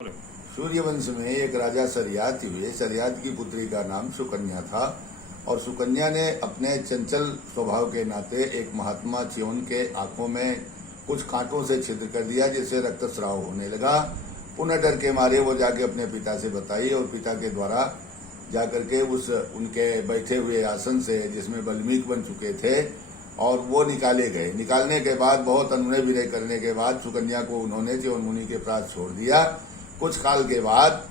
सूर्यवंश में एक राजा शरियात हुए। शरियात की पुत्री का नाम सुकन्या था और सुकन्या ने अपने चंचल स्वभाव के नाते एक महात्मा च्योन के आंखों में कुछ कांटों से छिद्र कर दिया, जिससे रक्तस्राव होने लगा। पुनः डर के मारे वो जाके अपने पिता से बताई और पिता के द्वारा जाकर के उनके बैठे हुए आसन से, जिसमें बल्मीक बन चुके थे, और वो निकाले गए। निकालने के बाद बहुत अनुनय विनय करने के बाद सुकन्या को उन्होंने च्योन मुनि के पास छोड़ दिया। कुछ काल के बाद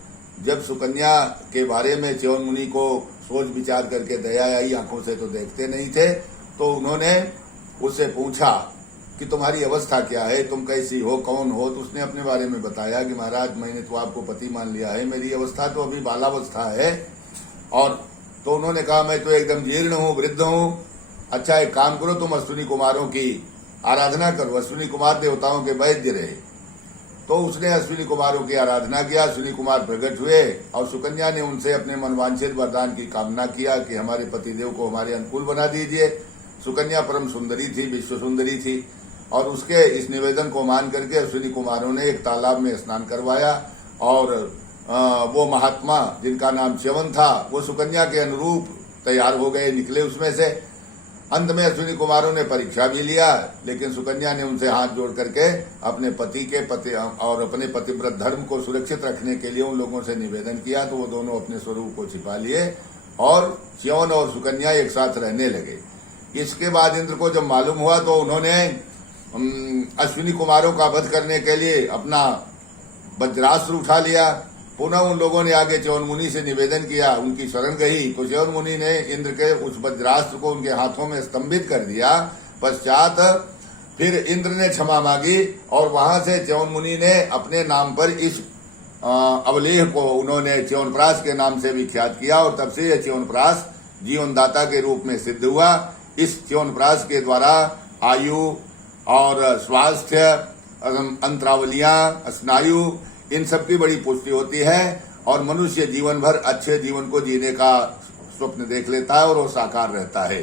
जब सुकन्या के बारे में च्योन मुनि को सोच विचार करके दया आई, आंखों से तो देखते नहीं थे, तो उन्होंने उससे पूछा कि तुम्हारी अवस्था क्या है, तुम कैसी हो, कौन हो। तो उसने अपने बारे में बताया कि महाराज, मैंने तो आपको पति मान लिया है, मेरी अवस्था तो अभी बालावस्था है। और तो उन्होंने कहा, मैं तो एकदम जीर्ण हूँ, वृद्ध हूँ। अच्छा, एक काम करो, तुम अश्विनी कुमारों की आराधना करो। अश्विनी कुमार देवताओं के वैद्य रहे। तो उसने अश्विनी कुमारों की आराधना किया। अश्विनी कुमार प्रकट हुए और सुकन्या ने उनसे अपने मनवांछित वरदान की कामना किया कि हमारे पतिदेव को हमारे अनुकूल बना दीजिए। सुकन्या परम सुंदरी थी, विश्व सुंदरी थी, और उसके इस निवेदन को मान करके अश्विनी कुमारों ने एक तालाब में स्नान करवाया और वो महात्मा जिनका नाम च्यवन था, वो सुकन्या के अनुरूप तैयार हो गए, निकले उसमें से। अंत में अश्विनी कुमारों ने परीक्षा भी लिया, लेकिन सुकन्या ने उनसे हाथ जोड़ करके अपने पति और अपने पतिव्रत धर्म को सुरक्षित रखने के लिए उन लोगों से निवेदन किया। तो वो दोनों अपने स्वरूप को छिपा लिए और च्यवन और सुकन्या एक साथ रहने लगे। इसके बाद इंद्र को जब मालूम हुआ तो उन्होंने अश्विनी कुमारों का वध करने के लिए अपना वज्रास्त्र उठा लिया। पुनः उन लोगों ने आगे च्यवन मुनि से निवेदन किया, उनकी शरण गई, तो च्यवन मुनि ने इंद्र के उस वज्रास्त्र को उनके हाथों में स्तंभित कर दिया। पश्चात फिर इंद्र ने क्षमा मांगी और वहां से च्यवन मुनि ने अपने नाम पर इस अवलेह को उन्होंने च्यवनप्राश के नाम से विख्यात किया और तब से यह च्यवनप्राश जीवनदाता के रूप में सिद्ध हुआ। इस च्यवनप्राश के द्वारा आयु और स्वास्थ्य, अंतरावलियां, स्नायु, इन सब की बड़ी पुष्टि होती है और मनुष्य जीवन भर अच्छे जीवन को जीने का स्वप्न देख लेता है और वो साकार रहता है।